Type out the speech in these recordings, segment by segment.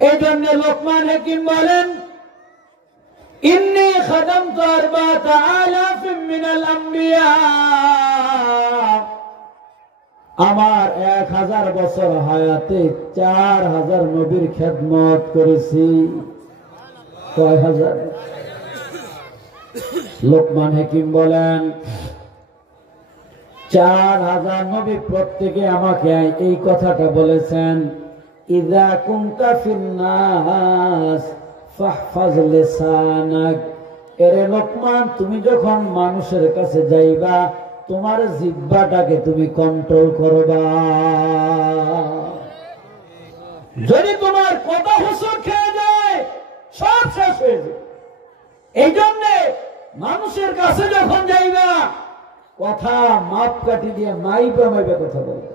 এই জন্য লোকমান হাকিম বলেন, ইন্নী খাদামতু 4000 মিনাল আম্বিয়া, আমার 1000 বছর হায়াতে 4000 নবীর খেদমত করেছি। কয় হাজার? লোকমান হাকিম বলেন 4000 নবী প্রত্যেকে আমাকে এই কথাটা বলেছেন, ইযা কুনতা ফিন্নাস ফাহফাজ লিসানাক, এরে লোকমান তুমি যখন মানুষের কাছে যাইবা তোমার জিহ্বাটাকে তুমি কন্ট্রোল করবা। যদি তোমার কথা হুসুর খেয়ে যায় সব শেষ হয়ে যায়। এই জন্য মানুষের কাছে যখন যাইবা কথা মাপকাঠি দিয়ে মাইবা মাইবা কথা বলবে।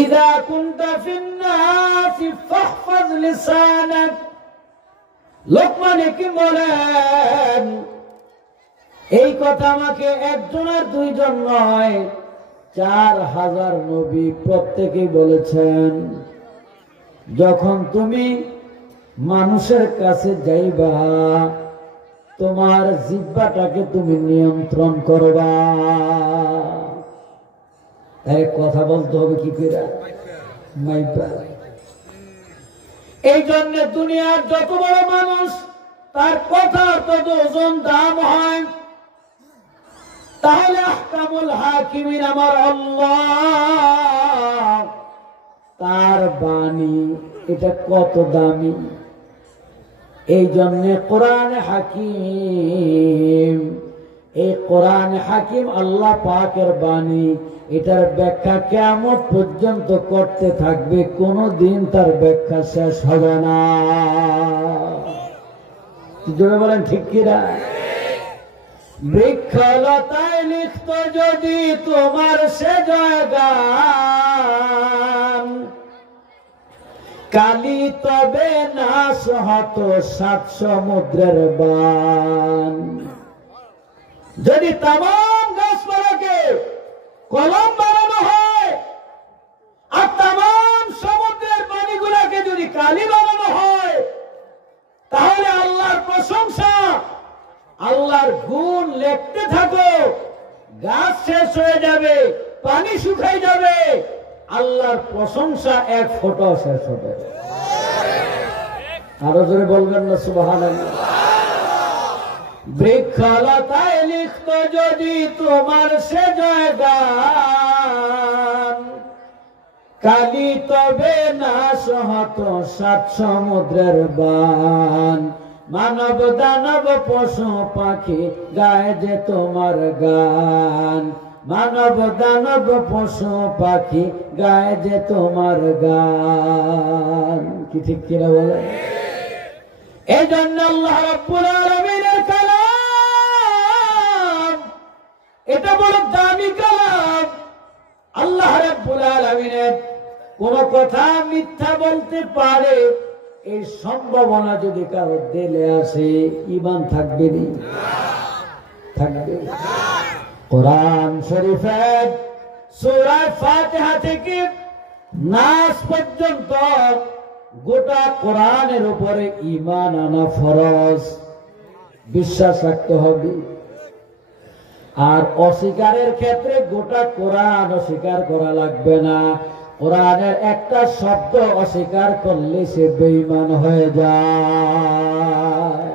ইযা কুনতা ফিন্নাস ফাহফাজ লিসানাক, লোকমান হাকিম বলেন এই কথা আমাকে একজন আর দুইজন নয়, 4000 নবী প্রত্যেকেই বলেছেন। যখন তুমি মানুষের কাছে যাইবা তোমার জিহ্বাটাকে তুমি নিয়ন্ত্রণ করবা। তাই কথা বলতে হবে কি করে? মাইবা। এই জন্য দুনিয়ার যত বড় মানুষ তার কথা তত ওজন দাম হয়। তাহলে আহকামুল হাকিমিন আমার আল্লাহ, তার বাণী এটা কত দামি। এই জন্য কোরআন হাকিম, এই কোরআন হাকিম আল্লাহ পাকের বাণী, এটার ব্যাখ্যা কিয়ামত পর্যন্ত করতে থাকবে, কোনদিন তার ব্যাখ্যা শেষ হবে না। জোরে বলেন ঠিক কিনা? বৃক্ষলতায় লিখত যদি তোমার সে জয়গান, কালি তবে নাশ হতো 7 সমুদ্রের বান। যদি তামাম গাছপালাকে কলম বানানো হয় আর তামাম সমুদ্রের পানিগুলাকে যদি কালি বানানো হয়, তাহলে আল্লাহর প্রশংসা আল্লাহর গুণ লিখতে থাকো, গাছ শেষ হয়ে যাবে, পানি শুকাই যাবে, আল্লাহর প্রশংসা এক ফোঁটা শেষ হবে। আরো জোরে বলবেন না সুবহানাল্লাহ? বৃক্ষলতায় লিখত যদি তোমার সে জয়গান, কালি তবে নাশ হতো 7 সমুদ্রের বান। মানব দানব পশু পাখি গায়ে যে তোমার গান, মানব দানব পশু পাখি গায়ে যে তোমার গান। কি ঠিক কিনা বলে? এই জন্য আল্লাহ রাব্বুল আলামিনের কালাম এটা বড় দামি কালাম। আল্লাহ রাব্বুল আলামিনের কোন কথা মিথ্যা বলতে পারে এই সম্ভাবনা যদি কারো দিলে আসে, ঈমান থাকবে না? থাকবে। কোরআন শরীফের সূরা ফাতিহা থেকে নাস পর্যন্ত গোটা কোরআনের উপরে ঈমান আনা ফরজ, বিশ্বাস রাখতে হবে। আর অস্বীকারের ক্ষেত্রে গোটা কোরআন অস্বীকার করা লাগবে না। কোরআনের একটা শব্দ অস্বীকার করলে সে বেঈমান হয়ে যায়।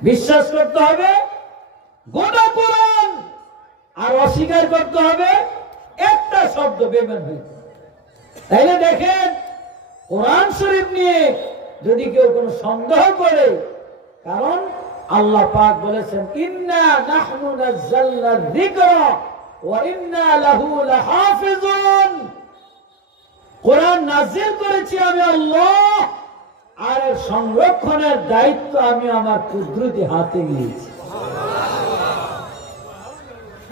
বিশ্বাস করতে হবে গোটা কোরআন, আর অস্বীকার করতে হবে একটা শব্দ, বেঈমান হয়ে যায়। তাইলে দেখেন কোরআন শরীফ নিয়ে যদি কেউ কোনো সন্দেহ করে, কারণ আল্লাহ পাক বলেছেন ইন্না নাহনু নাযালনা যিকরা ওয়া ইন্না লাহু লাহাফিজুন, কোরআন নাযিল করেছি আমি আল্লাহ, আর এর সংরক্ষণের দায়িত্ব আমি আমার কুদরতি হাতে নিয়েছি।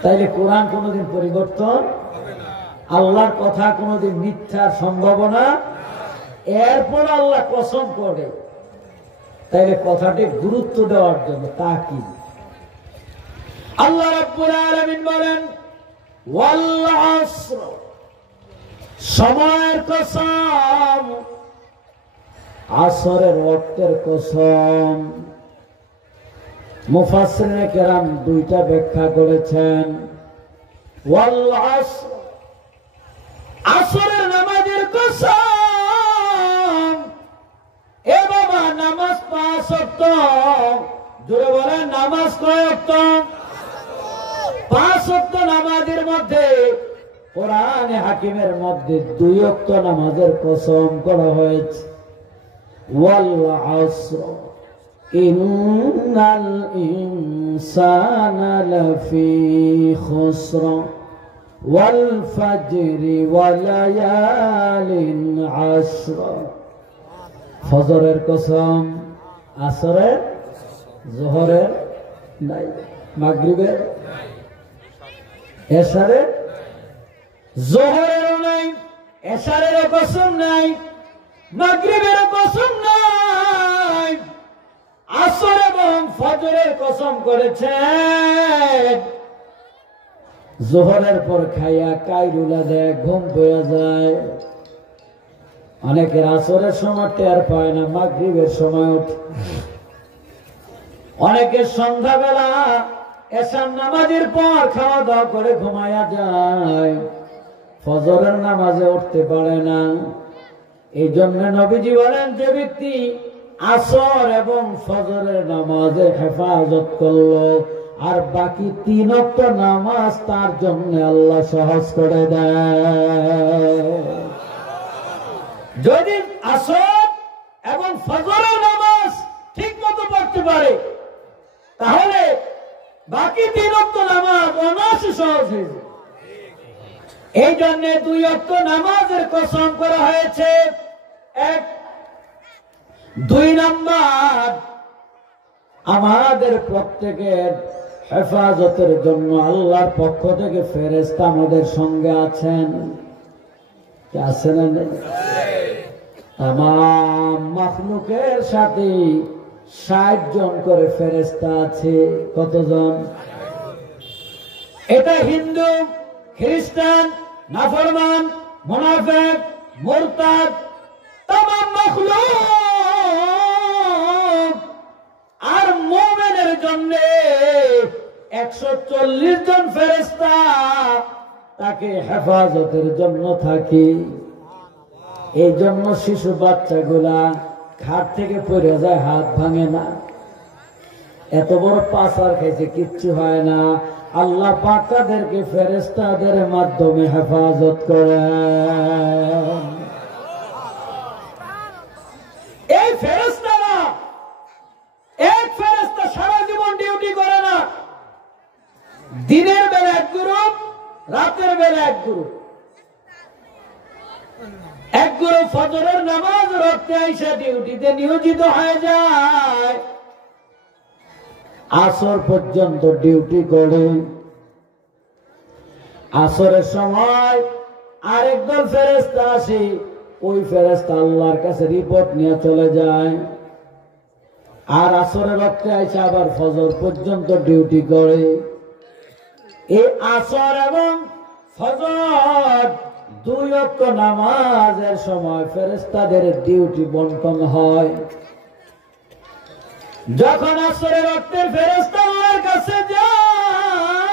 তাইলে কোরআন কোনোদিন পরিবর্তন হবে না, আল্লাহর কথা কোনোদিন মিথ্যার সম্ভাবনা। এরপর আল্লাহ কসম করে, তাইলে কথাটি গুরুত্ব দেওয়ার জন্য তা কি? আল্লাহ রাব্বুল আলামিন বলেন ওয়াল আসর, সময়ের কসম, আসরের ওয়াক্তের কসম। মুফাসসিরিনে কেরাম দুইটা ব্যাখ্যা করেছেন। ওয়াল আসর, আসরের নামাজের কসম। এ বাবা, নামাজ 5 ওয়াক্ত। জোরে বলেন, নামাজ কয় ওয়াক্ত? 5 ওয়াক্ত নামাজের মধ্যে কোরআনে হাকিমের মধ্যে 2 ওয়াক্ত নামাজের কসম করা হয়েছে। ওয়াল আসর ইন্নাল ইনসানা লাফি খুসর ওয়াল ফাজরি ওয়া লায়ালিন আশর। ফজরের কসম, আসরের, যোহরের নাই, মাগরিবের, এশারের, যোহরেরও নাই, এশারেরও কসম নাই, মাগরিবেরও কসম নাই। আসর এবং ফজরের কসম করেছেন। যোহরের পর খাইয়া কাইরুলা দেয়, ঘুম পেয়ে যায়। অনেকের আসরের সময় টের পায় না, মাগরিবের সময় ওঠে। অনেকের সন্ধ্যাবেলা এশার নামাজের পর খাওয়া দাওয়া করে ঘুমায়া যায়, ফজরের নামাজে উঠতে পারে না। এই জন্য নবীজি বলেন, যে ব্যক্তি আসর এবং ফজরের নামাজে হেফাজত করলো আর বাকি 3 ওয়াক্ত নামাজ তার জন্য আল্লাহ সহজ করে দেয়। যদি আসর এবং ফজরের নামাজ ঠিক মতো পড়তে পারে, তাহলে বাকি 3 ওয়াক্ত নামাজ অনায়াসে সহজ হয়ে যায়। এই জন্য 2 ওয়াক্ত নামাজের কসম করা হয়েছে। 2 নাম্বার, আমাদের প্রত্যেকের হেফাজতের জন্য আল্লাহর পক্ষ থেকে ফেরেশতা আমাদের সঙ্গে আছেন। আছেন না? তামাম মাখলুকের সাথে 60 জন করে ফেরেশতা আছে। কতজন? এটা হিন্দু, খ্রিস্টান, নাফরমান, মুনাফিক, মুরতাদ, তামাম মাখলুক আর মুমিনের জন্য 140 জন ফেরেশতা তাকে হেফাজতের জন্য থাকে। এই জন্য শিশু বাচ্চাগুলা খাট থেকে পড়ে যায়, হাত ভাঙে না। এত বড় পাচার খাইছে, কিচ্ছু হয় না। আল্লাহ পাক তাদেরকে ফেরেশতাদের মাধ্যমে হেফাজত করেন। এই ফেরেশতারা, এক ফেরেশতা সারা জীবন ডিউটি করে না। দিনের বেলা এক গ্রুপ, রাতের বেলা এক গ্রুপ। এক গ্রুপ ফজরের নামাজ রক্তে আইসা ডিউটিতে নিয়োজিত হয়ে যায়, আসর পর্যন্ত ডিউটি করে। আসরের সময় আরেক দল ফেরেশতা আসে, ওই ফেরেশতা আল্লাহর কাছে রিপোর্ট নিয়ে চলে যায়। আর আসরের রক্তে আইসা আবার ফজর পর্যন্ত ডিউটি করে। এই আসর এবং ফজর 2 ওয়াক্ত নামাজের সময় ফেরেশতাদের ডিউটি বন্টন হয়। যখন আসরের রক্তের ফেরেশতা আল্লাহর কাছে যায়,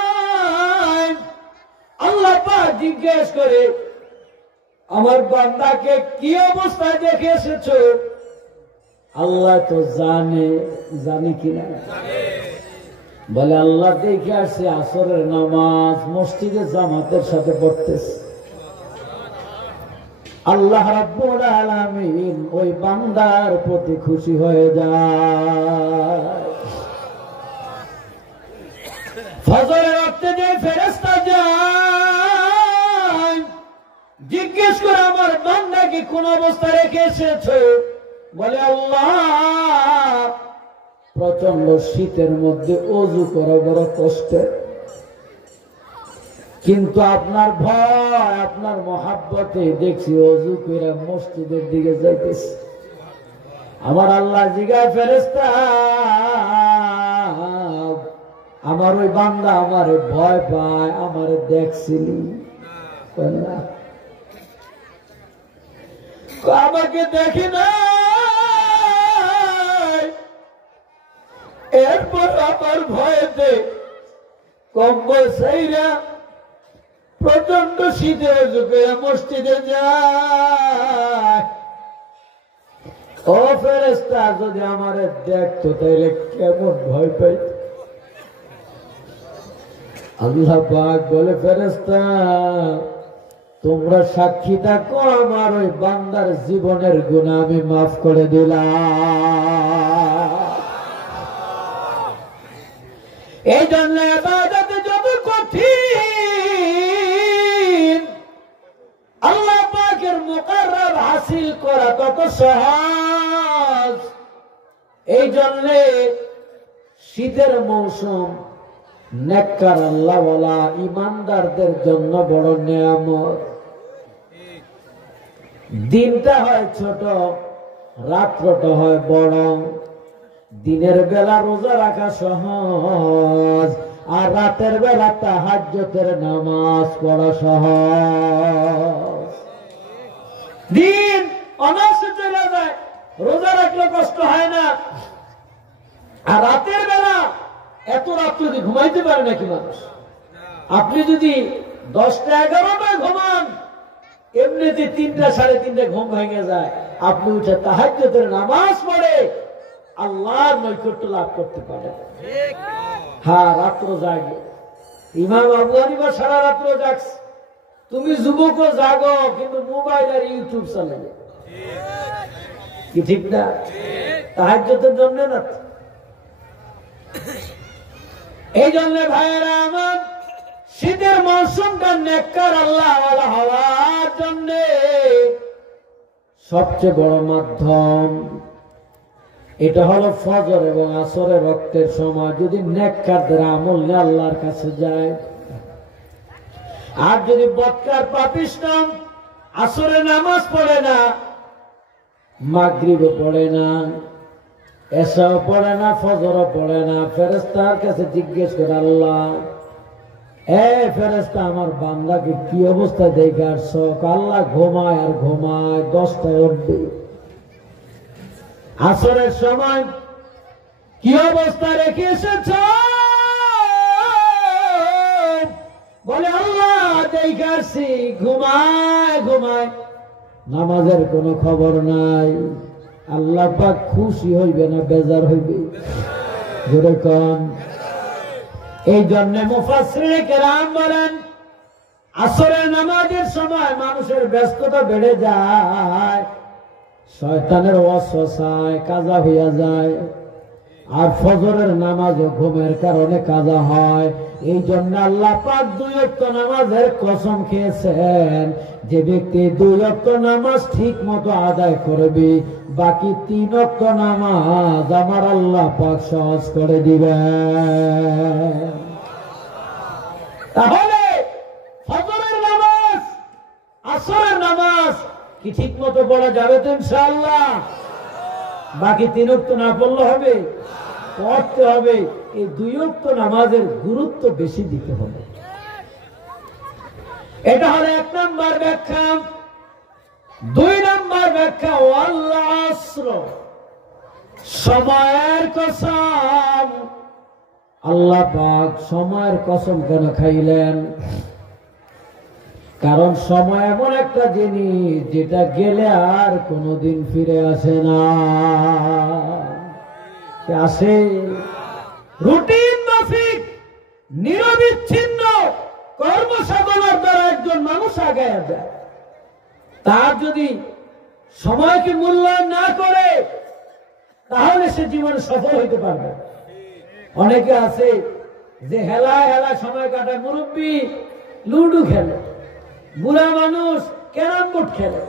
আল্লাহ পাক জিজ্ঞেস করে, আমার বান্দাকে কি অবস্থায় দেখে এসেছো? আল্লাহ তো জানে কিনা? বলে, আল্লাহ দেখে আসছে আসরের নামাজ মসজিদে জামাতের সাথে পড়তেছে। আল্লাহ রাব্বুল আলামিন ওই বান্দার প্রতি খুশি হয়ে যায়। ফজরের ওয়াক্তে যে ফেরেশতা যায়, জিজ্ঞেস করে, আমার বান্দাকে কোন অবস্থা রেখে এসেছো? বলে, আল্লাহ প্রচন্ড শীতের মধ্যে ওযু করা বড় কষ্টের, কিন্তু আপনার ভয়, আপনার মহাব্বতে দেখছি ওযু করে মসজিদের দিকে যাইতেছে। আমার আল্লাহ জিগায়, ফেরেশতা, আমার ওই বান্দা আমারে ভয় পায়, আমারে দেখছিলি? আমাকে দেখি না, এরপর আমার ভয়েতে কম্বল সাইরা প্রচন্ড শীতের যুগে মসজিদে যায়। ও ফেরেশতা, যদি আমারে দেখতো তাইলে কেমন ভয় পাইত। আল্লাহ পাক বলে, ফেরেশতা তোমরা সাক্ষী থাকো, আমার ওই বান্দার জীবনের গুনাহ আমি মাফ করে দিলাম। এই জন্য ইবাদত যত কঠিন, আল্লাহ পাকের মুকাররব হাসিল করা তত সহজ। এই জন্য শীতের মৌসুম নেককার আল্লাহওয়ালা ইমানদারদের জন্য বড় নিয়ামত। দিনটা হয় ছোট, রাত্রটা হয় বড়। দিনের বেলা রোজা রাখা সহজ, আর রাতের বেলা তাহাজ্জুদের নামাজ পড়া সহজ। দিন অনায়াসে চলে যায়, রোজা রাখলে কষ্ট হয় না। আর রাতের বেলা এত রাত যদি ঘুমাইতে পারে নাকি মানুষ? আপনি যদি 10টা 11টায় ঘুমান, এমনিতে 3টা 3:30 ঘুম ভেঙে যায়। আপনি উঠে তাহাজ্জুদের নামাজ পড়ে আল্লাহর নৈকট্য লাভ করতে পারেন। হ্যাঁ, রাত্র জাগে। ইমাম আবু হানিফা সারা রাত্র জাগছে। তুমি যুবকও জাগো, কিন্তু মোবাইল আর ইউটিউব চালাবে, কি ঠিক না? তাহাজ্জুদের জন্য না। এই জন্য ভাইয়েরা আমার, শীতের মৌসুমটা নেককার আল্লাহওয়ালা হওয়ার জন্য সবচেয়ে বড় মাধ্যম। এটা হলো ফজর এবং আসরের রক্তের সময়। যদি নেককারদের আমল নিয়ে আল্লাহর কাছে যায়, আর যদি বদকার পাপিষ্ট আসরে নামাজ পড়ে না, মাগরিবও পড়ে না, এশাও পড়ে না, ফজরও পড়ে না, ফেরেশতার কাছে জিজ্ঞেস করে, আল্লাহ ফেরেশতা আমার বান্দাকে কি অবস্থায় দেখে আসছ? আল্লাহ ঘুমায় আর ঘুমায়, 10টায় উঠবে। আসরের সময় কি অবস্থা রেখে এসেছ? বলে আল্লাহ দেখে আসছি, ঘুমায় ঘুমায়, নামাজের কোনো খবর নাই। আল্লাহ পাক খুশি হইবে না বেজার হইবে? যেরকম এই জন্য মুফাসসিরে কেরাম বলেন, আসরের নামাজের সময় মানুষের ব্যস্ততা বেড়ে যায়, শয়তানের ওয়াসওয়াসায় কাজা হইয়া যায়। আর ফজরের নামাজও ঘুমের কারণে কাজা হয়। এই জন্য আল্লাহ পাক 2 ওয়াক্ত নামাজের কসম খেয়েছেন, যে ব্যক্তি 2 ওয়াক্ত নামাজ ঠিক মতো আদায় করবে, বাকি 3 ওয়াক্ত নামাজ আমার আল্লাহ পাক সহজ করে দিবেন। তাহলে ফজরের নামাজ, আসরের নামাজ কি ঠিক মতো পড়া যাবে তো ইনশাআল্লাহ? বাকি 3 ওয়াক্ত না পড়লে হবে? পড়তে হবে। এই 2 ওয়াক্ত নামাজের গুরুত্ব বেশি দিতে হবে। এটা হলো 1 নম্বর ব্যাখ্যা। 2 নম্বর ব্যাখ্যা, ওয়াল আসর, সময়ের কসম। আল্লাহ পাক সময়ের কসম কেন খাইলেন? কারণ সময় এমন একটা জিনিস যেটা গেলে আর কোনোদিন ফিরে আসে না। আসে রুটিন মাফিক নিরবিচ্ছিন্ন কর্মসাধনার দ্বারা একজন মানুষ আগায় যায়। তার যদি সময়কে মূল্যায়ন না করে, তাহলে সে জীবনে সফল হইতে পারবে। অনেকে আছে যে হেলায় হেলায় সময় কাটায়। মুরব্বী লুডু খেলে, বুড়া মানুষ ক্যারাম বোর্ড খেলে।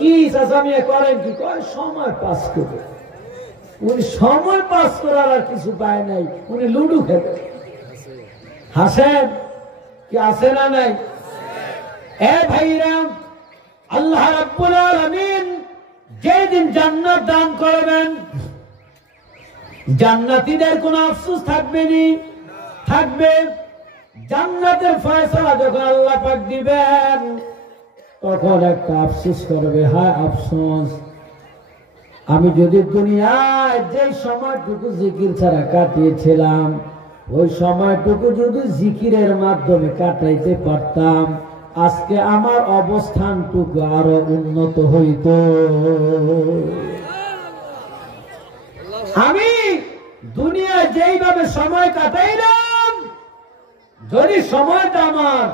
কি চাচামিয়া করেন? কি কয়? সময় পাস করে। উনি সময় পাস করার আর কিছু পায় নাই, উনি লুডু খেলে। হাসেন কি আছে না নাই? এ ভাইরা, আল্লাহ রাব্বুল আলামিন যেদিন জান্নাত দান করবেন, জান্নাতীদের কোনো আফসোস থাকবে না, থাকবে। জান্নাতের ফয়সালা যখন আল্লাহ পাক দিবেন, তখন একটা আফসোস করবে, হায় আফসোস, আমি যদি দুনিয়ায় দুনিয়ায় যে সময়টুকু জিকির ছাড়া কাটিয়েছিলাম ওই সময়টুকু যদি জিকিরের মাধ্যমে কাটাইতে পারতাম আজকে আমার অবস্থানটুকু আরো উন্নত হইত। আমি দুনিয়ায় যেইভাবে সময় কাটাইলাম যদি সময়টা আমার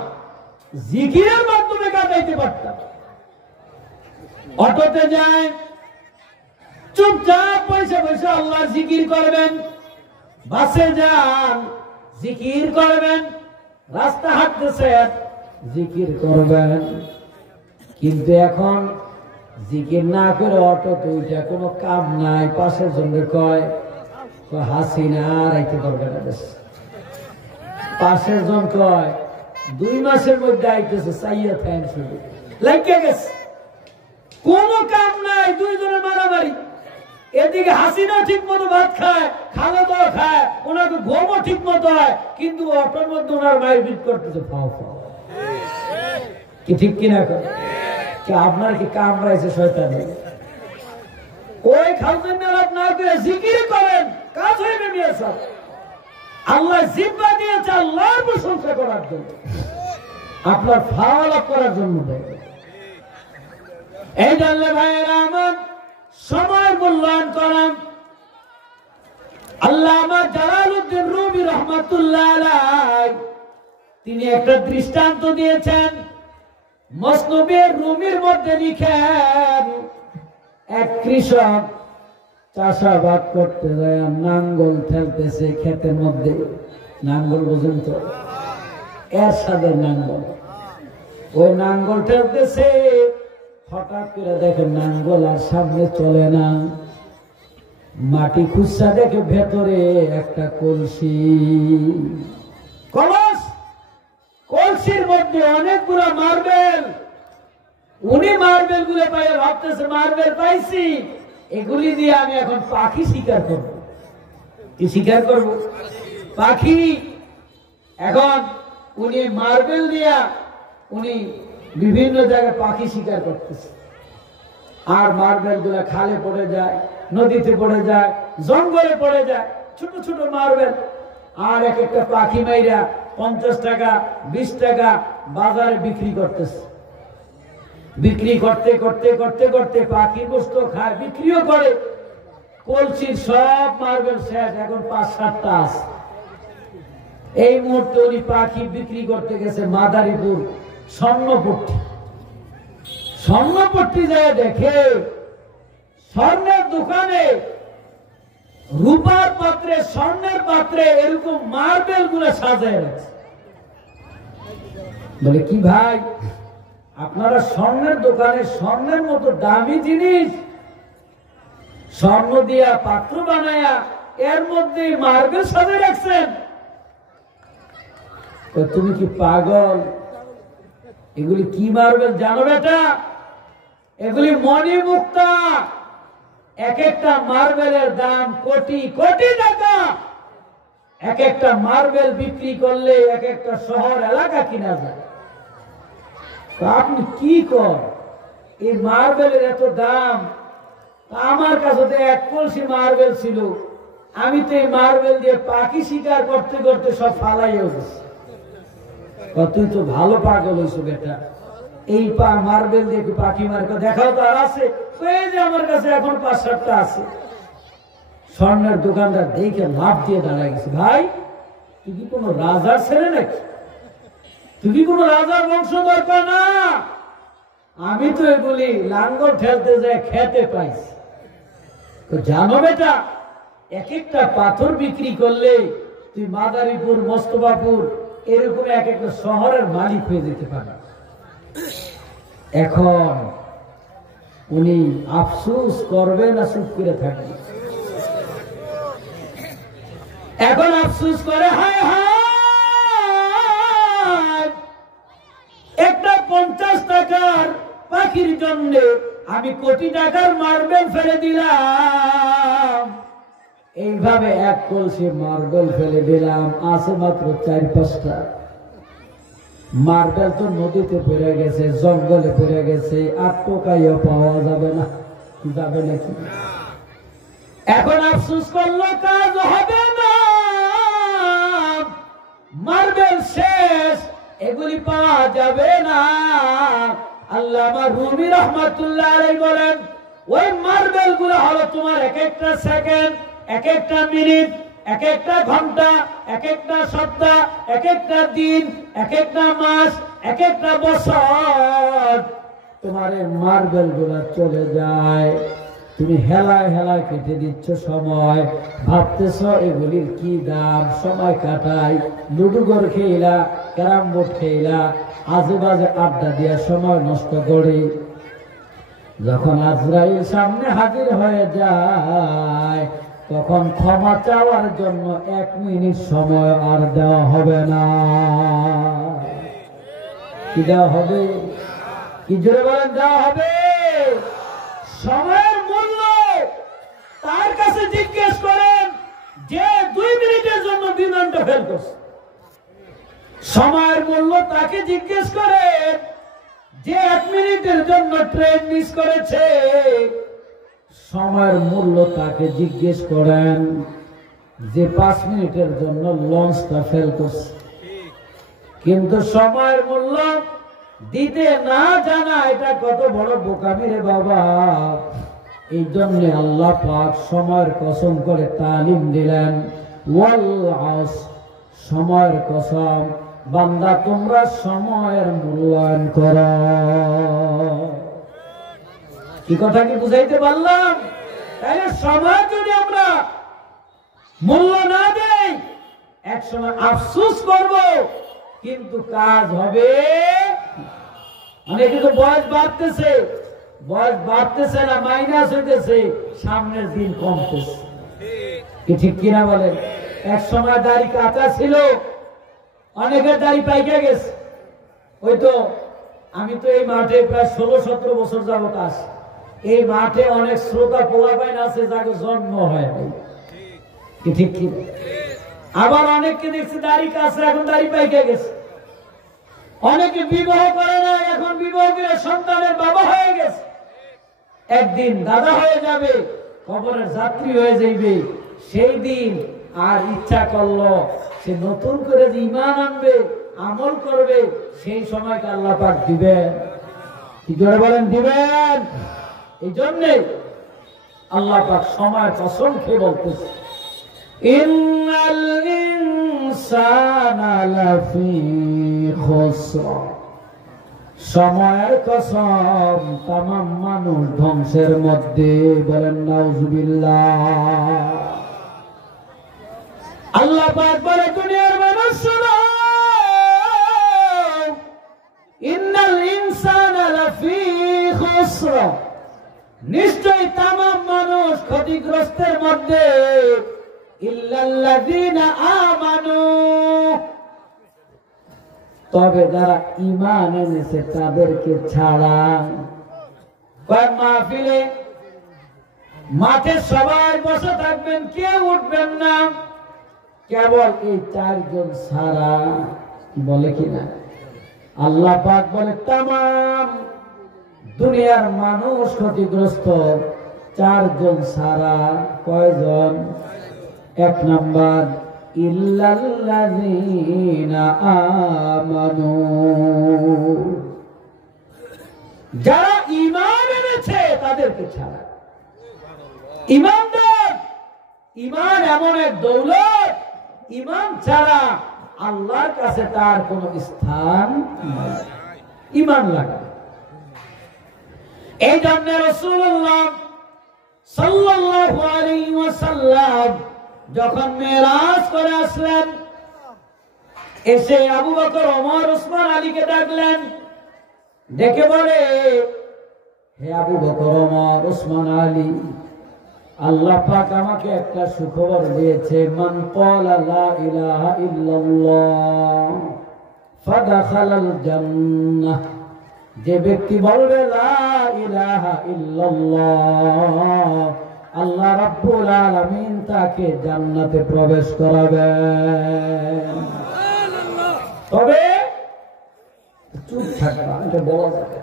জিকিরের মাধ্যমে কাটাইতে পারতাম। অটোতে যায় চুপচাপ বসে বসে আল্লাহ জিকির করবেন, বাসে যান জিকির করবেন, রাস্তা হাঁটতেছেন জিকির করবেন। কিন্তু এখন জিকির না করে অটোতে উঠে কোনো কাম নাই, পাশের জন্য কয় হাসিনা আর আইতে পারবে না। পাশের জন কয় 2 মাসের মধ্যে আইতেছে, চাইয়া থাকেন শুধু লাগিয়ে গেছে, কোনো কাম নাই, 2 জনের মারামারি। এদিকে হাসিনা ঠিক মতো ভাত খায়, খালেদাও খায়, ওনাকে ঘুমও ঠিক মতো হয়, কিন্তু অটোর মধ্যে ওনার মারপিট করতেছে ফাও ফাও। কি ঠিক কিনা করে? আপনার কি কামড়াইছে শয়তানে? ওই খালতেন না করে জিকির করেন, কাজ হইবে মিয়া সাহেব। আল্লাহ জিব্বা দিয়েছে আল্লাহর প্রশংসা করার জন্য, আপনার ফাওয়ালা করার জন্য দেয়। এই জানলে ভাইয়েরা আমার সময় মূল্যায়ন করান। আল্লাহ আমার জালালউদ্দিন রুমি রহমাতুল্লাহ আলাইহি তিনি একটা দৃষ্টান্ত দিয়েছেন। মসনবির রুমির মধ্যে লিখেন এক কৃষক চাষাবাদ করতে যায়, নাঙ্গল ঠেলতেছে ক্ষেতের মধ্যে। নাঙ্গল বুঝেন তো, এর সাথে নাঙ্গল, ওই নাঙ্গল ঠেলতেছে, হঠাৎ করে দেখে নাঙ্গল আর সামনে চলে না। মাটি খুঁজছা দেখে ভেতরে একটা কলসি, কলস, কলসির মধ্যে অনেকগুলো মার্বেল। উনি মার্বেল গুলো পাই ভাবতেছে মার্বেল পাইছি, এগুলি দিয়ে আমি এখন পাখি শিকার করব। কি শিকার করব? পাখি। এখন উনি মার্বেল দিয়া উনি বিভিন্ন জায়গায় পাখি শিকার করতেছে। আর মার্বেল গুলা খালে পড়ে যায়, নদীতে পড়ে যায়, জঙ্গলে পড়ে যায়, ছোট ছোট মার্বেল। আর এক একটা পাখি মাইরা 50 টাকা 20 টাকা বাজারে বিক্রি করতেছে। বিক্রি করতে করতে করতে করতে পাখি গোস্ত খায়, বিক্রিও করে। কলসির সব মার্বেল শেষ, এখন 5-7টা আছে। এই মুহূর্তে উনি পাখি বিক্রি করতে গেছে মাদারীপুর স্বর্ণপট্টি। স্বর্ণপট্টি যায় দেখে স্বর্ণের দোকানে রূপার পাত্রে, স্বর্ণের পাত্রে এরকম মার্বেল গুলো সাজায় রাখছে। বলে কি ভাই, আপনারা স্বর্ণের দোকানে স্বর্ণের মতো দামি জিনিস স্বর্ণ দিয়া পাত্র বানায়া এর মধ্যে মার্বেল সাজায় রাখছেন? তুমি কি পাগল? এগুলি কি মার্বেল জানো বেটা? এগুলি মণিমুক্তা। এক একটা মার্বেলের দাম কোটি কোটি টাকা। এক একটা মার্বেল বিক্রি করলে এক একটা শহর এলাকা কিনা যায়। আপনি কি কর? এই মার্বেলের এত দাম? আমার কাছে তো 1 কলসি মার্বেল ছিল, আমি তো এই মার্বেল দিয়ে পাখি শিকার করতে করতে সব ফালাইয়া গেছি। তুই তো ভালো পাগল হয়েছো বেটা, এই মার্বেল দিয়ে পাখি মার দেখাও তো। আর আছে যে আমার কাছে এখন 5-7টা আছে। স্বর্ণের দোকানদার দেখে লাভ দিয়ে দাঁড়ায় গেছে। ভাই তুই কি কোনো রাজার ছেলে নাকি? তুই কি কোনো রাজার বংশধর? না, আমি তো এগুলি লাঙ্গল ঠেলতে যায় খেতে পাইছি। জানো বেটা, এক একটা পাথর বিক্রি করলে তুই মাদারীপুর, মোস্তফাপুর এরকম এক একটা শহরের মালিক হয়ে যেতে পারে। এখন উনি আফসোস করবে না চুপ করে থাকবে? এখন আফসোস করে, হায় হায়, একটা 50 টাকার পাখির জন্য আমি কোটি টাকার মার্বেল ফেলে দিলাম। এইভাবে 1 কলসি মার্বেল ফেলে দিলাম, আছে মাত্র 4-5টা। মার্বেল তো নদীতে পড়ে গেছে, জঙ্গলে পড়ে গেছে, আর টোকাইও পাওয়া যাবে না। যাবে নাকি? এখন আফসোস করলো কাজ হবে না, মার্বেল শেষ, এগুলি পাওয়া যাবে না। আল্লামা রুমি রহমাতুল্লাহ আলাইহি বলেন, ওই মার্বেল গুলো হলো তোমার এক একটা সেকেন্ড, এক একটা মিনিট, এক একটা ঘন্টা, এক একটা সপ্তাহ, এক একটা দিন, এক একটা মাস, এক একটা বছর। তোমার এই মার্বেল গুলা চলে যায়, তুমি হেলায় হেলায় কেটে দিচ্ছ সময়, ভাবতেছ এগুলির কি দাম, সময় কাটাই, লুডু গোর খেলা, ক্যারাম বোর্ড খেলা, আজে বাজে আড্ডা দিয়ে সময় নষ্ট করি। যখন আজরাইল সামনে হাজির হয়ে যায়, তখন ক্ষমা চাওয়ার জন্য 1 মিনিট সময় আর দেওয়া হবে না। কি দেওয়া হবে? কি জোরে বলেন? দেওয়া হবে। সময়ের মূল্য তার কাছে জিজ্ঞেস করেন যে 2 মিনিটের জন্য বিমানটা ফেল করছে। সময়ের মূল্য তাকে জিজ্ঞেস করেন যে 1 মিনিটের জন্য ট্রেন মিস করেছে। সময়ের মূল্য তাকে জিজ্ঞেস করেন যে 5 মিনিটের জন্য লঞ্চটা ফেল করছে। কিন্তু সময়ের মূল্য দিতে না জানা এটা কত বড় বোকামি রে বাবা। এই জন্য আল্লাহ পাক সময়ের কসম করে তালিম দিলেন, ওয়াল আসর, সময়ের কসম, বান্দা তোমরা সময়ের মূল্যায়ন করো। কি কথা কি বুঝাইতে পারলাম? তাই সময় যদি আমরা মূল্য না দেই, এক সময় আফসোস করব, কিন্তু কাজ হবে। অনেকে তো বয়স বাড়তেছে না, মাইনাস হইতেছে, সামনের দিন কমতেছে। কি ঠিক কিনা বলেন? এক সময় দাড়ি কাঁচা ছিল, অনেকের দাড়ি পাইকে গেছে। ওই তো আমি তো এই মাঠে প্রায় 16-17 বছর যাবত আসি। এই মাঠে অনেক শ্রোতা পোলাপাইন আছে যাকে জন্ম হয়। কি ঠিক কি? আবার অনেককে দেখছি দাড়ি কাছে, এখন দাড়ি পাইকে গেছে। অনেকে বিবাহ করে না, এখন বিবাহ করে সন্তানের বাবা হয়ে গেছে। একদিন দাদা হয়ে যাবে, কবরের যাত্রী হয়ে যাইবে। সেই দিন আর ইচ্ছা করলো সে নতুন করে যে ঈমান আনবে, আমল করবে, সেই সময়টা আল্লাহ পাক দিবেন। কি করে বলেন? দিবেন। এই জন্যে আল্লাহ পাক সময় কসম খেয়ে বলতেছে, ইন্নাল ইনসানা লাফি খুসর, সময়ের কসম, তামাম মানুষ ধ্বংসের মধ্যে। বলেন নাউজুবিল্লাহ। আল্লাহ পাক বলে, দুনিয়ার মানুষ শোনো, ইন্নাল ইনসানা লাফি খুসর, নিশ্চয়ই তামাম মানুষ ক্ষতিগ্রস্তের মধ্যে, ইল্লাল্লাযীনা আমানু, তবে যারা ঈমান এনেছে তাদেরকে ছাড়া। কয় মাহফিলে মাঠে সবাই বসে থাকবেন, কেউ উঠবেন না, কেবল এই 4 জন ছাড়া। বলে কিনা? আল্লাহ পাক বলে তামাম দুনিয়ার মানুষ ক্ষতিগ্রস্ত, 4 জন ছাড়া। কয়জন? 1 নাম্বার, ইল্লাল্লাযীনা আমানু, যারা ঈমান এনেছে তাদেরকে ছাড়া। ঈমানদার, ঈমান এমন এক দৌলত, ঈমান ছাড়া আল্লাহর কাছে তার কোনো স্থান নাই। ঈমান লাগে। এই জন্য রাসূলুল্লাহ সাল্লাল্লাহু আলাইহি ওয়াসাল্লাম যখন মেরাজ করে আসলেন, এসে আবু বকর, ওমর, উসমান, আলীকে ডাকলেন। ডেকে বলে, হে আবু বকর, ওমর, উসমান, আলী, আল্লাহ পাক আমাকে একটা সুখবর দিয়েছে। মান ক্বালা লা ইলাহা ইল্লাল্লাহ ফাদাখালাল জান্নাহ, যে ব্যক্তি বলবে লা ইলাহা ইল্লাল্লাহ, আল্লাহ রাব্বুল আলামিন তাকে জান্নাতে প্রবেশ করাবেন। তবে চুপ থাকবা, এটা বলা যাবে।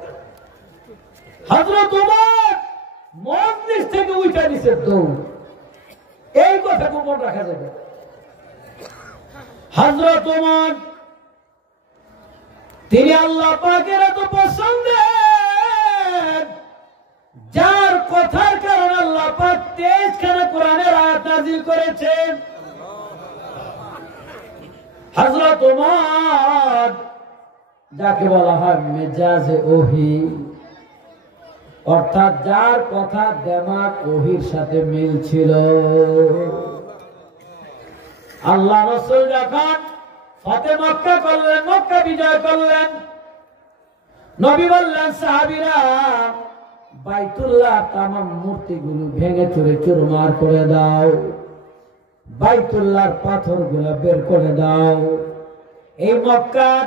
হযরত ওমর মজলিস থেকে উঠে দিছে দৌড়। কথা গোপন রাখা যাবে। হযরত ওমর তিনি আল্লাহ পাকের এত পছন্দের, যার কথার কারণে আল্লাহ পাক 23 খানা কোরআনের আয়াত নাযিল করেছেন। হযরত ওমর যাকে বলা হয় মেজাজে ওহী, অর্থাৎ যার কথা দেমাগ ওহীর সাথে মিল ছিল। আল্লাহ রাসূল যখন ফতেহ মক্কা করলেন, মক্কা বিজয় করলেন, নবী বললেন সাহাবীরা বাইতুল্লাহ তামাম মূর্তিগুলো ভেঙে চুরে চুরমার করে দাও, বাইতুল্লাহর পাথরগুলো বের করে দাও। এই মক্কার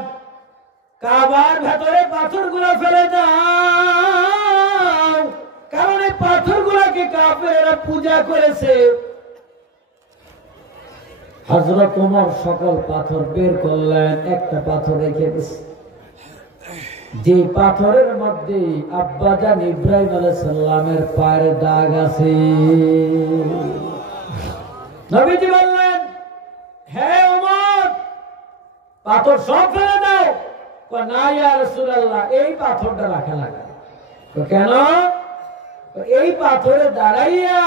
কাবার ভেতরে পাথরগুলো ফেলে দাও, কারণ এই পাথরগুলোকে কাফেররা পূজা করেছে। হযরত ওমর সকল পাথর বের করলেন, একটা পাথর রেখে দিয়েছে, যে পাথরের মধ্যে আব্বাজান ইব্রাহিম আলাইহিস সালামের পায়ের দাগ আছে। নবীজি বললেন, হে ওমর, পাথর সব ফেলে দাও। না ইয়া রাসূলুল্লাহ, এই পাথরটা রাখা লাগে। কেন? এই পাথরে দাঁড়াইয়া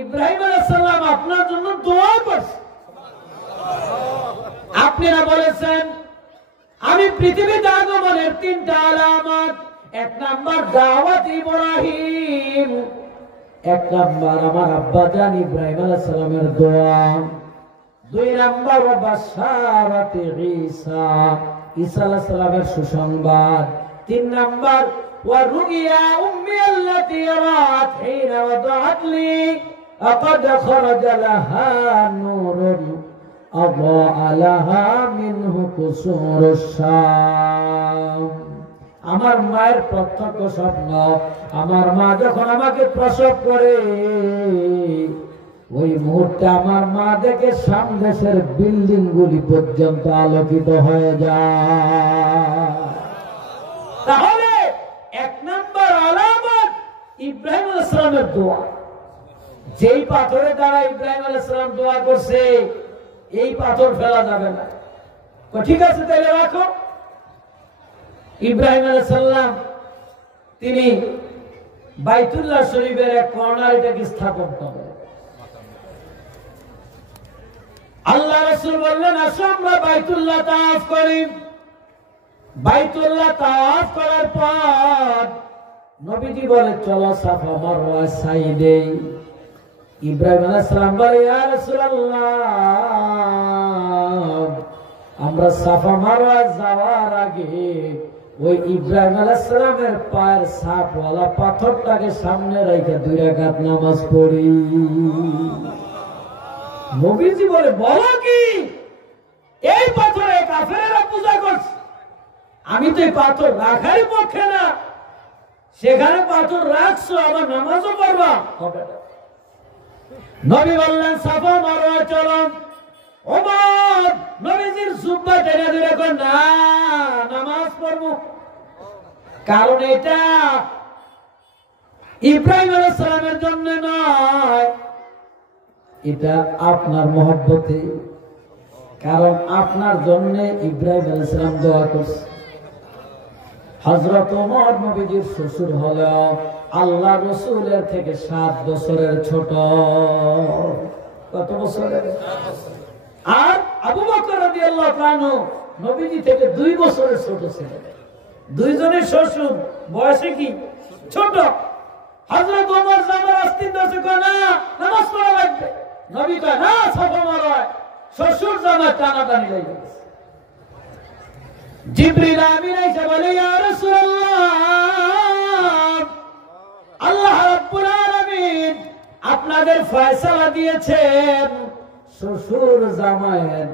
ইব্রাহিম আলাইহিস সালাম আপনার জন্য দোয়া করছে। আপনারা বলেছেন আমি পৃথিবীতে আগমনের 3টা আলামত, 1 নাম্বার দাওয়াত ইব্রাহিম, 1 নাম্বার আমার আব্বাজান ইব্রাহিম আলাইহিস সালামের দোয়া, 2 নাম্বার বাশারাত ঈসা, ঈসা আলাইহিস সালামের সুসংবাদ, 3 নাম্বার ওয়া রুইয়া উম্মি আল্লাতী রাআত হিনা ওয়াদাআত লি আকাদ খারাজা লাহা নূরুন আযআ লাহা মিনহু কুসুরুশ শাম। আমার মায়ের প্রত্যক্ষ স্বপ্ন, আমার মা যখন আমাকে প্রসব করে ওই মুহূর্তে আমার মা দেখে সামদেশের বিল্ডিং গুলি পর্যন্ত আলোকিত হয়ে যায়। তাহলে 1 নাম্বার আলামত ইব্রাহিম আলাইহিস সালামের দোয়া। যেই পাথরে দ্বারা ইব্রাহিম আলাইহিস সালাম দোয়া করছে, এই পাথর ফেলা যাবে না। ঠিক আছে, তাহলে রাখো। ইব্রাহিম আলাইহিস সালাম তিনি বাইতুল্লাহ শরীফের এক কর্নার এটাকে স্থাপন করেন। আল্লাহ রাসূল বললেন, আসো আমরা বাইতুল্লাহ তাওয়াফ করি। বাইতুল্লাহ তাওয়াফ করার পর নবীজি বলে, চলো সাফা মারওয়া সাইডে। ইব্রাহিম আলাইহিস সালাম বলে, ইয়া রাসূলুল্লাহ, আমরা সাফা মারওয়া যাওয়ার আগে ওই ইব্রাহিম আলাইহিস সালামের পায়ের ছাপওয়ালা পাথরটাকে সামনে রেখে 2 রাকাত নামাজ পড়ি। নবীজি বলে, বলো কি? এই পাথরে কাফেররা পূজা করছে, আমি তো এই পাথর রাখারই পক্ষে না। সেখানে পাথর রাখছো, আবার নামাজও পড়বা, হবে না। নবী বললেন, সাফা মারওয়া চলো। ওমর নবীজির জুব্বা টেনে ধরে কই, না, নামাজ পড়বো। কারণ এটা ইব্রাহিম আলাইহিস সালামের জন্য নয়, এটা আপনার মহব্বতে। কারণ আপনার জন্য ইব্রাহিম আলাইহিস সালাম দোয়া করছে। হযরত ওমর নবীজির শ্বশুর হলো আল্লাহ রাসূলের থেকে 7 বছরের ছোট। কত বছরের? আর আবু বকর রাদিয়াল্লাহু আনহু নবীজি থেকে 2 বছরের ছোট ছিলেন। দুইজনের শ্বশুর বয়সে কি ছোট। হযরত ওমর জামার আস্তিন দশে কয়, না, নামাজ পড়া লাগবে। নবী কয়, না, সাফা মারওয়া। শ্বশুর জামা টানাটানি লেগে গেছে। জিবরিল আমিন এসে বলে, ইয়া রাসূলুল্লাহ, আল্লাহ রাব্বুল আলামিন আপনাদের ফয়সালা দিয়েছেন, শ্বশুর জামাইয়ের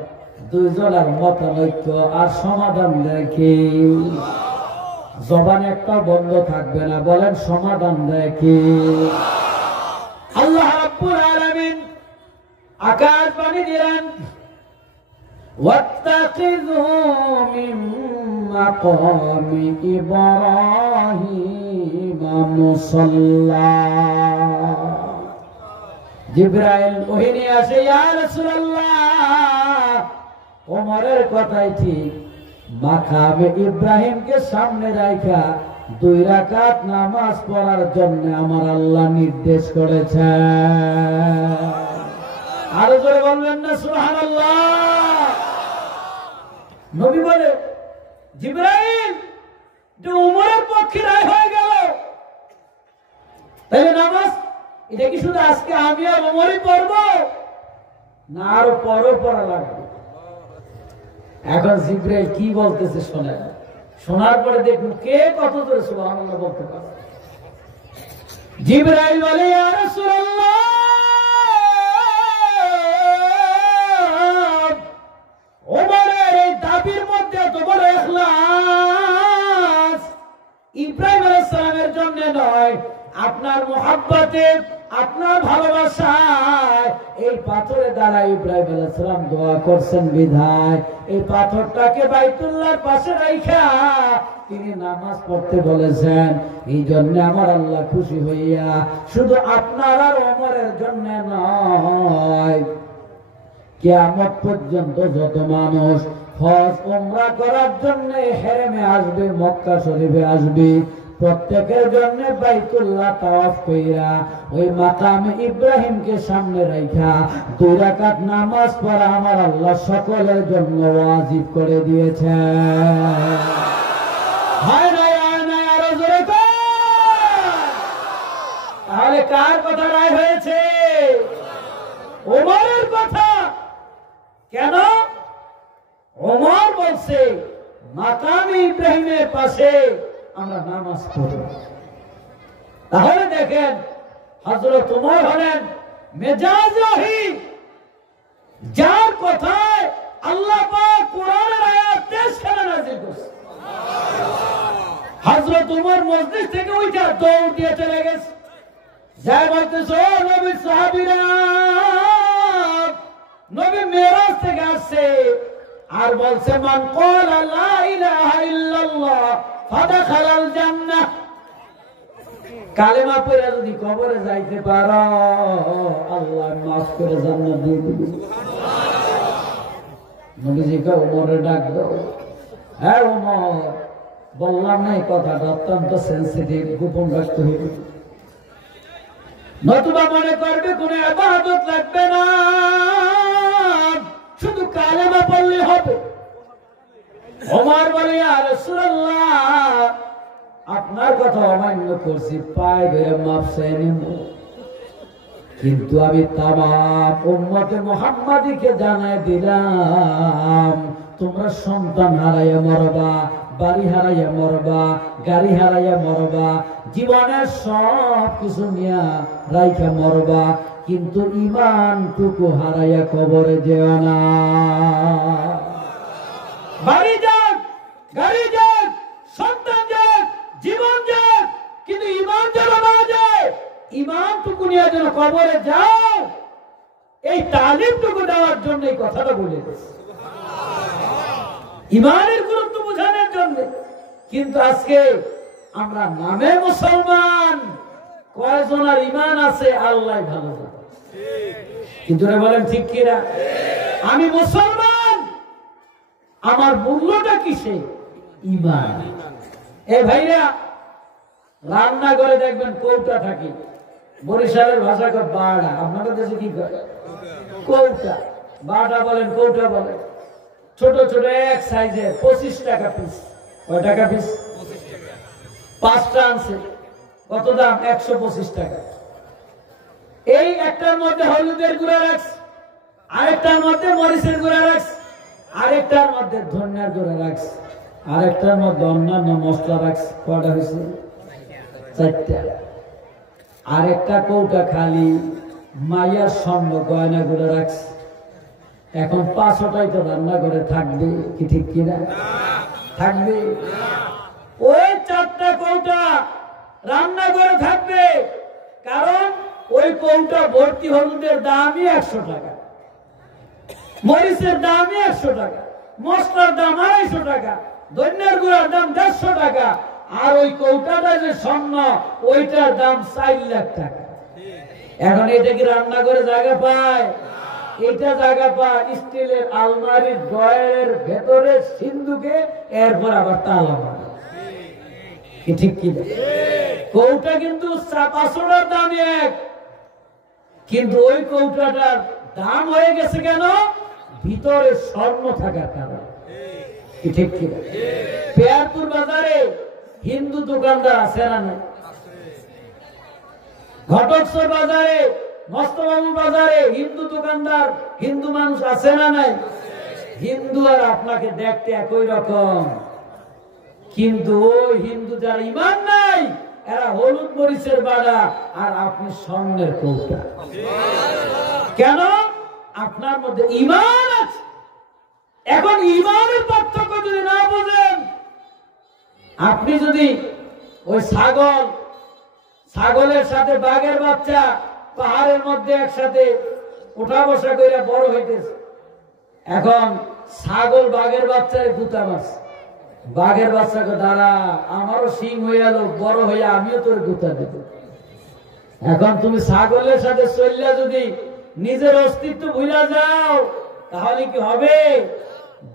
দুইজনের মতানৈক্য আর সমাধান দেখি। জবান একটা বন্ধ থাকবে না, বলেন সমাধান দেখি। আল্লাহ রাব্বুল আলামিন আকাশ বাণী দিলেন, ওয়াত্তাখিযু মিন মাকামি ইব্রাহিম মুসাল্লা। জিবরাইল ওহী নিয়ে আসে, ইয়া রাসূলুল্লাহ, ওমরের কথাই ঠিক, মাকামে ইব্রাহিমকে সামনে রাখা 2 রাকাত নামাজ পড়ার জন্য আমার আল্লাহ নির্দেশ করেছেন। আরো জোরে বলবেন না সুবহানাল্লাহ। নবী বলে, জিবরাইল, এটা ওমরের পক্ষে রায় হয়ে গেল, তাহলে নামাজ এটা কি শুধু আজকে আমি আর ওমরই পড়বো না আরো পড়া লাগবে? এখন জিবরাইল কি বলতেছে শোনেন, শোনার পরে দেখুন কে কত জোরে সুবহানাল্লাহ বলতে পারে। জিবরাইল বলে, ইয়া রাসূলুল্লাহ, ওমরের এই দাবির মধ্যে এত বড় ইখলাস ইব্রাহিম আলাইহিস সালামের জন্য নয়, আপনার মুহাব্বতে, আপনার ভালোবাসায় এই পাথরের দ্বারা ইব্রাহিম আলাইহিস সালাম দোয়া করছেন বিধায় এই পাথরটাকে বাইতুল্লাহর পাশে রাইখা তিনি নামাজ পড়তে বলেছেন। এই জন্য আমার আল্লাহ খুশি হইয়া শুধু আপনার আর ওমরের জন্য নয়, কিয়ামত পর্যন্ত যত মানুষ হজ উমরা করার জন্য হেরেমে আসবে, মক্কা শরীফে আসবে, প্রত্যেকের জন্য বাইতুল্লাহ তাওয়াফ কইরা ওই মাকামে ইব্রাহিমকে সামনে রাখা 2 রাকাত নামাজ পড়া আমার আল্লাহ সকলের জন্য ওয়াজিব করে দিয়েছে। হায় না, হায় না, আরো জোরে কর। তাহলে কার কথা রায় হয়েছে? ওমরের কথা। কেন? ওমর বলছে মাকামে ইব্রাহিমের পাশে আমরা নামাজ পড়ব। তাহলে দেখেন হযরত ওমর হলেন মেজাজ ওহী, যার কথায় আল্লাহ পাক কোরআনের আয়াত 23 খানা নাযিল করেছে। হযরত ওমর মসজিদ থেকে উঠে দৌড় দিয়ে চলে গেছে, যাই বলতেছে, ও নবীর সাহাবীরা, নবী মেরাজ থেকে আসছে আর বলছে, মান ক্বালা লা ইলাহা ইল্লাল্লাহ ফাদাখালাল জান্নাহ। কালেমা পড়ে যদি কবরে যাইতে পারো আল্লাহ মাফ করে জান্নাত দিয়ে দিবে। নবীজিকে ওমরে ডাক দাও, হ্যাঁ ওমর, বললাম না এই কথাটা অত্যন্ত সেন্সিটিভ, গোপন রাখতে হবে, নতুবা মনে করবে কোন ইবাদত লাগবে না, শুধু কালেমা পড়লে হবে। ওমর বলে, ইয়া রাসূলুল্লাহ, আপনার কথা অমান্য করছি, পায়ে ধরে মাফ চাই নেব, কিন্তু আমি তামাম উম্মতে মুহাম্মাদীকে জানাই দিলাম, তোমরা সন্তান হারাইয়া মরবা, বাড়ি হারাইয়া মরবা, গাড়ি হারাইয়া মরবা, জীবনের সব কিছু নিয়া রাইখা মরবা, কিন্তু ঈমানটুকু হারাইয়া কবরে যেও না। বাড়ি যাক, গাড়ি যাক, সন্তান যাক, জীবন যাক, কিন্তু ঈমান যেন না যায়, ঈমানটুকু নিয়ে যেন কবরে যাও, এই তালিমটুকু দেওয়ার জন্য এই কথাটা বলে দিয়েছে, ঈমানের গুরুত্ব বোঝানোর জন্য। কিন্তু আজকে আমরা নামে মুসলমান, কয়জনের ঈমান আছে আল্লাহ ভালো জানে, কিন্তু বলেন ঠিক কিনা? আমি মুসলমান, আমার মূল্যটা কিসে? ঈমান। এ ভাইরা, রান্নাঘরে দেখবেন কৌটা থাকে, বরিশালের ভাষা কয় বাড়া, আপনাদের দেশে কি করে? কৌটা, বাড়া বলেন, কৌটা বলেন, ছোট ছোট এক সাইজের 25 টাকা পিস। কয় টাকা পিস? 5টা আনছে, কত দাম? 125 টাকা। এই একটার মধ্যে হলুদের গুঁড়া রাখছে, আরেকটার মধ্যে মরিচের গুঁড়া রাখছে, আরেকটার মধ্যে ধনিয়ার গুঁড়া রাখছে, আরেকটার মধ্যে অন্যান্য মশলা রাখছে। কয়টা হয়েছে? 4টা। আরেকটা কৌটা খালি মাইয়ার স্বর্ণ গয়না গুঁড়া রাখছে। এখন 5টাই তো রান্না করে থাকবে, কি ঠিক কিনা? থাকবে। ওই 4টা কৌটা রান্না করে থাকবে, কারণ ওই কৌটা ভর্তি হলুদের দামই 100 টাকা, মরিচের দামই 100 টাকা, মশলার দাম 250 টাকা, ধনিয়ার গুঁড়ার দাম 150 টাকা, আর ওই কৌটাটা যে স্বর্ণ ওইটার দাম 4 লাখ টাকা। এখন এটা কি রান্না করে জায়গা পায়? এটা জায়গা পায় স্টিলের আলমারির ড্রয়ারের ভেতরে সিন্ধুকে, এরপর আবার তালা মারে। কি ঠিক কি? কৌটা কিন্তু 500 টাকার দাম এক, কিন্তু ওই কৌটাটার দাম হয়ে গেছে কেন? ভিতরে স্বর্ণ থাকার কারণে। কি ঠিক কি? পেয়ারপুর বাজারে হিন্দু দোকানদার আছে না নাই? ঘটকসর বাজারে, মস্তবাবুর বাজারে হিন্দু দোকানদার, হিন্দু মানুষ আছে না নাই? হিন্দু আর আপনাকে দেখতে একই রকম, কিন্তু ওই হিন্দু যারা ইমান নাই এরা হলুদ মরিচের বাড়া, আর আপনি স্বর্ণের কৌটা। কেন? আপনার মধ্যে ইমান আছে। এখন ইমানের পার্থক্য যদি না বোঝেন, আপনি যদি ওই ছাগলের সাথে বাঘের বাচ্চা পাহাড়ের মধ্যে একসাথে ওঠা বসা করে বড় হইতেছে, এখন ছাগল বাঘের বাচ্চারে গুতা মারছে, বাঘের বাচ্চাকে দাঁড়া, আমারও সিং হয়ে গেল, বড় হয়ে আমিও তোর গুতা দেব। এখন তুমি ছাগলের সাথে চললে যদি নিজের অস্তিত্ব ভুলে যাও, তাহলে কি হবে?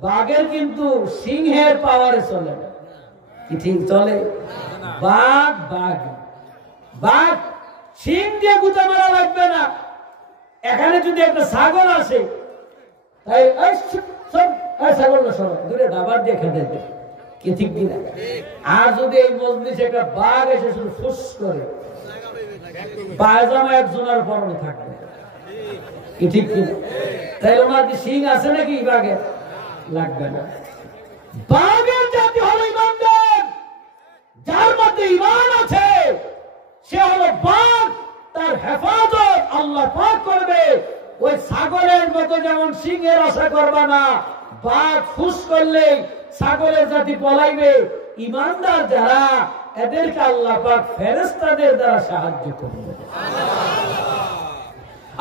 বাঘের কিন্তু সিংহের পাওয়ারে চলে না। কি ঠিক চলে? বাঘ বাঘ বাঘ সিং দিয়ে গুতা মারা লাগবে না। এখানে যদি একটা ছাগল আসে, তাই ছাগল না সব দূরে ডাবার দিয়ে খেতে দেবে। কি ঠিক কিনা? আর যদি এই মজলিসে একটা বাঘ এসে শুধু ফুস করে, পায়জামা একজনের পরনে থাকবে। কি ঠিক কিনা? তাই ওনার কি সিং আছে নাকি? বাঘের লাগবে না। বাঘের জাতি হলো ইমানদার, যার মধ্যে ইমান আছে সে হলো বাঘ, তার হেফাজত আল্লাহ পাক করবে। ওই ছাগলের মতো যেমন সিংহের আশা করবা না, বাঘ ফুস করলে ছাগলের জাতি পলাইবে। ইমানদার যারা, এদেরকে আল্লাহ পাক ফেরেশতাদের দ্বারা সাহায্য করবে।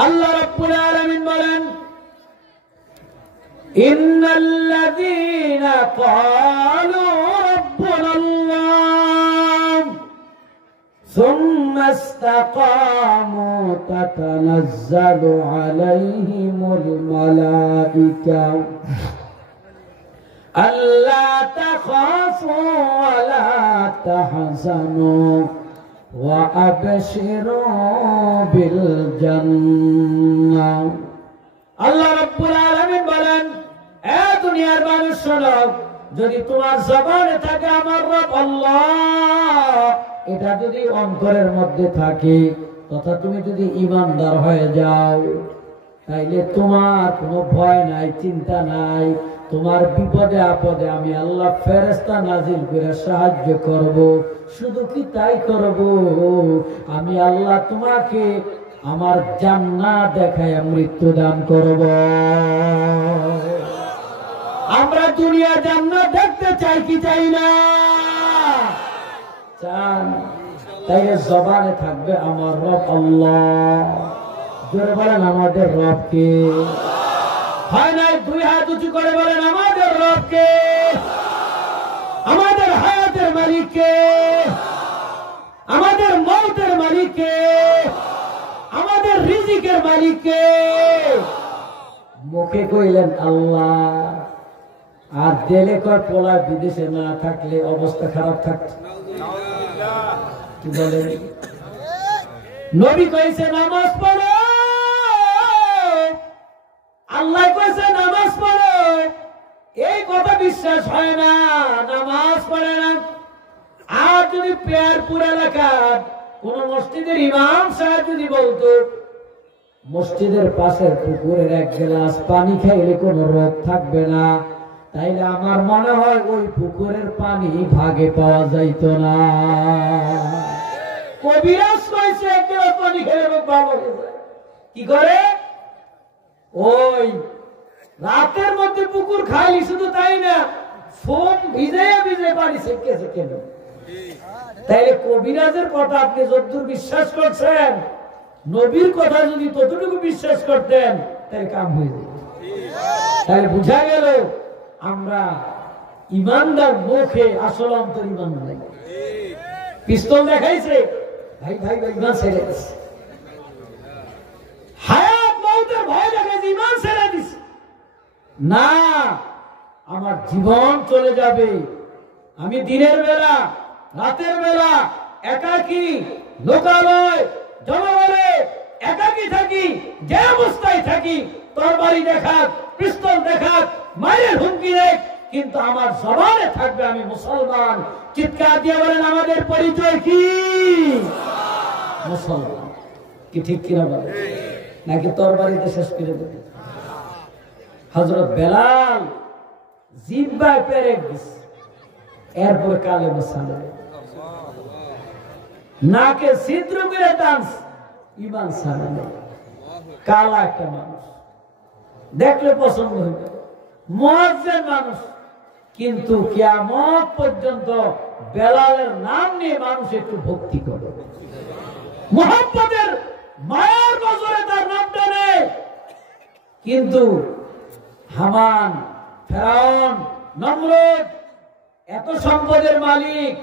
আল্লাহ রাব্বুল আলামিন বলেন, ইন্নাল্লাযীনা ক্বালু রাব্বুনাল্লাহ সুম্মা ইসতাকামু তাতানাজ্জালু আলাইহিমুল মালাঈকা আল্লা তাখাফু ওয়া লা তাহজানু ওয়া আবশিরু বিল জান্নাহ। আল্লাহ রাব্বুল আলামিন বলেন, এ দুনিয়ার মানুষ শোনো, যদি তোমার জবানে থাকে আমার রব আল্লাহ, এটা যদি অন্তরের মধ্যে থাকে, তথা তুমি যদি ঈমানদার হয়ে যাও, তাইলে তোমার কোনো ভয় নাই, চিন্তা নাই। তোমার বিপদে আপদে আমি আল্লাহ ফেরেশতা নাজিল করে সাহায্য করব। শুধু কি তাই করব, আমি আল্লাহ তোমাকে আমার জান্নাত দেখায় মৃত্যু দান করব। আমরা দুনিয়া জান্নাত দেখতে চাই কি চাই না? চান। তাই জবানে থাকবে আমার রব আল্লাহ। জোরে বলেন আমাদের রবকে। হয় নাই? দুই হাত উঁচু করে বলেন আমাদের রবকে, আমাদের হায়াতের মালিককে, আমাদের মওতের মালিককে, আমাদের রিজিকের মালিককে। মুখে কইলেন আল্লাহ, আর দিলে কয় পোলা বিদেশে না থাকলে অবস্থা খারাপ থাকত। কি বলেন? নবী কইছে নামাজ পড়ো, আল্লাহ কইছে নামাজ পড়ো। এই কথা বিশ্বাস হয় না, নামাজ পড়ে না। আর যদি পেয়ারপুর এলাকার কোন মসজিদের ইমাম সাহেব যদি বলতো, মসজিদের পাশের পুকুরের এক গ্লাস পানি খাইলে কোনো রোগ থাকবে না, তাইলে আমার মনে হয় ওই পুকুরের পানি ভাগে পাওয়া যাইত না। কবিরাজ কইছে এক গ্লাস পানি খেলে রোগ ভালো হয়ে যায়। কি করে? ওই রাতের মধ্যে পুকুর খাইলি, শুধু তাই না, ফোন ভিজে ভিজে পানি সেকে সেকে। তাইলে কবিরাজের কথা আপনি যতদূর বিশ্বাস করছেন, নবীর কথা যদি ততটুকু বিশ্বাস করতেন, তাহলে কাম হয়ে যেত। তাহলে বুঝা গেল আমরা ইমানদার, মুখে আসল অন্তর ইমান নাই। পিস্তল দেখাইছে, ভাই ভাই ভাই ইমান ছেড়ে গেছে। না, আমার জীবন চলে যাবে। আমি দিনের বেলা রাতের বেলা একাকী লোকালয় জনগণে একাকী থাকি, যে অবস্থায় থাকি, তরবারি দেখাক, পিস্তল দেখাক, মায়ের হুমকি দেখ, কিন্তু আমার জবানে থাকবে আমি মুসলমান। চিৎকার দিয়ে বলেন আমাদের পরিচয় কি? মুসলমান। কি ঠিক কিনা বলে? নাকি তরবারিতে শেষ করে দেবে? হযরত বেলাল জিহ্বায় পেরেক দিছে, এরপর কালেমা সালাম, নাকে ছিদ্র করে টানছে, ঈমান সালাম। কালা একটা মানুষ, দেখলে পছন্দ হইবে, মুয়াজ্জিন মানুষ, কিন্তু কিয়ামত পর্যন্ত বেলালের নাম নিয়ে মানুষ একটু ভক্তি করে, মুহাম্মদের মায়ের নজরে তার নামটা নেই। কিন্তু হামান, ফেরাউন, নমরুদ এত সম্পদের মালিক,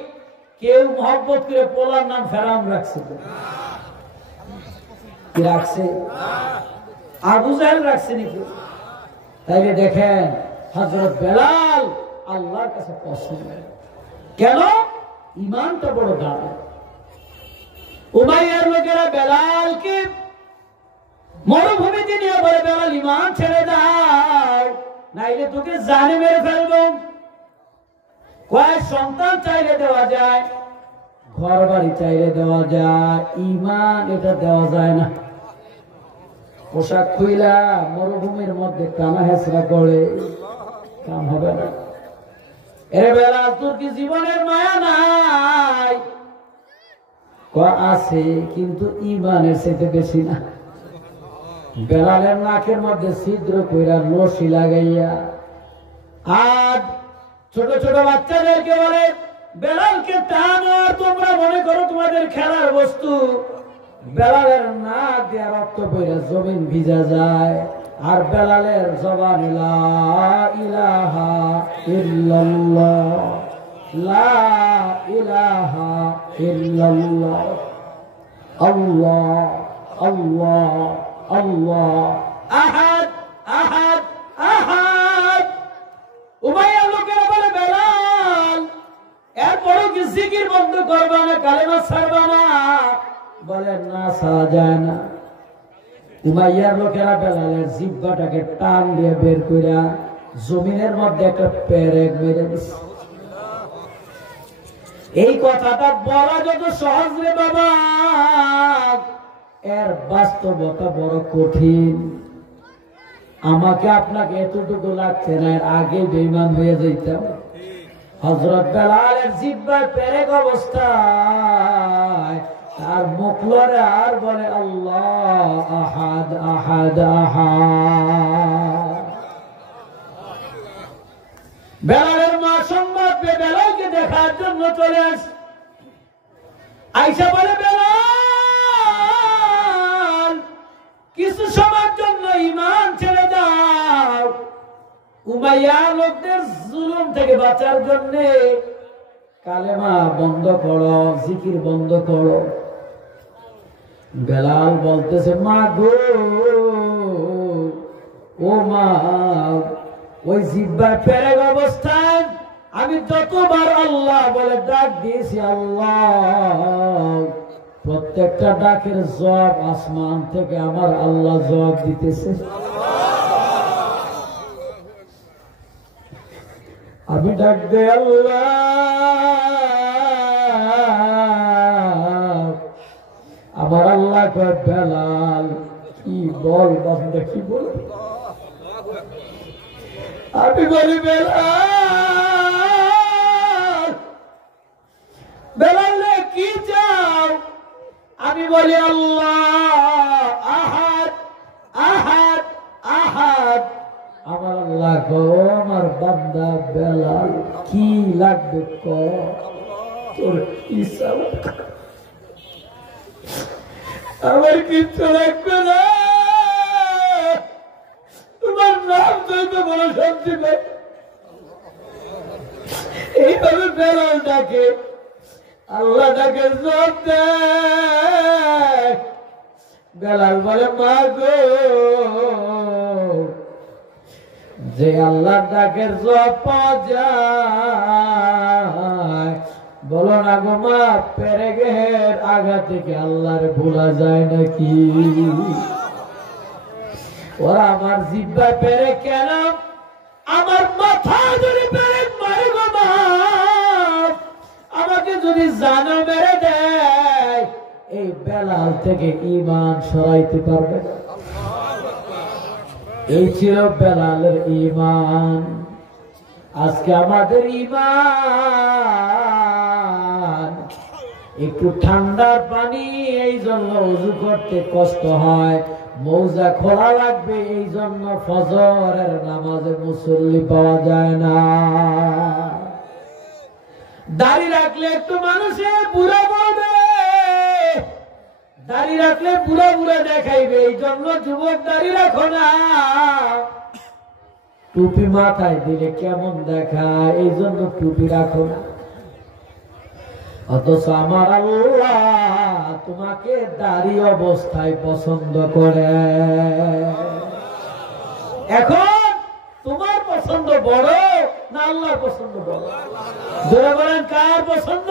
কেউ মহব্বত করে পোলার নাম ফেরাউন রাখছে? কি রাখছে? আবু জাহেল রাখছে নাকি? তাইলে দেখেন হযরত বেলাল আল্লাহর কাছে পছন্দ। কেন? ঈমানটা বড় দামি। উমাইয়ার লোকেরা বেলালকে মরুভূমিতে নিয়ে বলে, বেলাল ঈমান ছেড়ে দাও, নাইলে তোকে জানে মেরে ফেলবো। কয়েক সন্তান চাইলে দেওয়া যায়, ঘর বাড়ি চাইলে দেওয়া যায়, ঈমান এটা দেওয়া যায় না। পোশাক খুইলা মরুভূমির মধ্যে টানা হেঁচড়া করে কাম হবে না। এরে বেলাল, তোর কি জীবনের মায়া নাই? আছে, কিন্তু ঈমানের চাইতে বেশি না। বেলালের নাকের মধ্যে ছিদ্র কইরা রশি লাগাইয়া, আর ছোট ছোট বাচ্চাদেরকে বলে, বেলালকে টানো, আর তোমরা মনে করো তোমাদের খেলার বস্তু। বেলালের নাক দিয়ে রক্ত বইরা জমিন ভিজা যায়, আর বেলালের জবান লা ইলাহা ইল্লাল্লাহ, লা ইলাহা ইল্লাল্লাহ, আল্লাহ আল্লাহ আল্লাহ, আহাদ আহাদ আহাদ। উমাইয়ার লোকেরা বলে, বেলাল এরপরও কি জিকির বন্ধ করবা না, কালেমা ছাড়বা না? বলে, না, ছাড়া যায় না। উমাইয়ার লোকেরা বেলালের জিহ্বাটাকে টান দিয়ে বের কইরা জমিনের মধ্যে একটা পেরেক মেরে দিছে। এই কথাটা বলা যত সহজ রে বাবা, এর বাস্তবতা বড় কঠিন। আমাকে আপনাকে এতটুকু লাগছে না, এর আগে বেঈমান হয়ে যেতাম। হযরত বেলালের জিহ্বায় পেরেক অবস্থায় তার মুখ লড়ে আর বলে, আল্লাহ আহাদ আহাদ আহাদ। বেলালের মা সংবাদ পেয়ে বেলালকে দেখার জন্য চলে আসে। আয়েশা বলে, বেলাল কিছু সময়ের জন্য ঈমান ছেড়ে দাও, উমাইয়া লোকদের জুলুম থেকে বাঁচার জন্য কালেমা বন্ধ করো, জিকির বন্ধ করো। বেলাল বলতেছে, মা গো, ও মা, ওই জিহ্বার পেরেক অবস্থায় আমি যতবার আল্লাহ বলে ডাক দিয়েছি, আল্লাহ, প্রত্যেকটা ডাকের জবাব আসমান থেকে আমার আল্লাহ জবাব দিতেছে। আমি ডাক দে, আল্লাহ, আমার আল্লাহ কয়, বেলাল কি বল বান্দা, কি বল? আমি বলি, বেলাল, বেলাল কি চাও? আমি বলি, আল্লাহ আহাদ আহাদ আহাদ। আমার আল্লাহ গো, আমার বান্দা বেলাল কি লাগবে ক, তোর ইচ্ছা, আমার কিচ্ছু লাগবে না, তোমার নাম তো বড় শান্তি নেই। এইভাবে বেলাল ডাকে, আল্লাহ ডাকে জবাব দেয়। বেলাল বলে, মা গো, যে আল্লাহর ডাকের জবাব পাওয়া যায়। বলো না গো মা, পেরেকের আগা থেকে আল্লাহর ভোলা যায় নাকি? ওরা আমার জিব্বা পেরে কেন, আমার মাথা যদি পেরেক মারে গো মা, আমাকে যদি জানা মেরে দেয়, এই বেলাল থেকে ঈমান সরাইতে পারবে না। এই ছিল বেলালের ঈমান। আজকে আমাদের ঈমান একটু ঠান্ডা পানি, এই জন্য ওযু করতে কষ্ট হয়, মৌজা খোলা লাগবে, এই জন্য ফজরের নামাজে মুসল্লি পাওয়া যায় না। দাড়ি রাখলে একটু মানুষে বুড়া বলবে, দাড়ি রাখলে বুড়া বুড়া দেখাইবে, এই জন্য যুবক দাড়ি রাখো না। টুপি মাথায় দিলে কেমন দেখায়, এই জন্য টুপি রাখো না। অথচ আমার আল্লাহ তোমাকে দাড়ি অবস্থায় পছন্দ করে। এখন তোমার পছন্দ বড় না আল্লাহর পছন্দ বড়? জোরে বলেন, কার পছন্দ?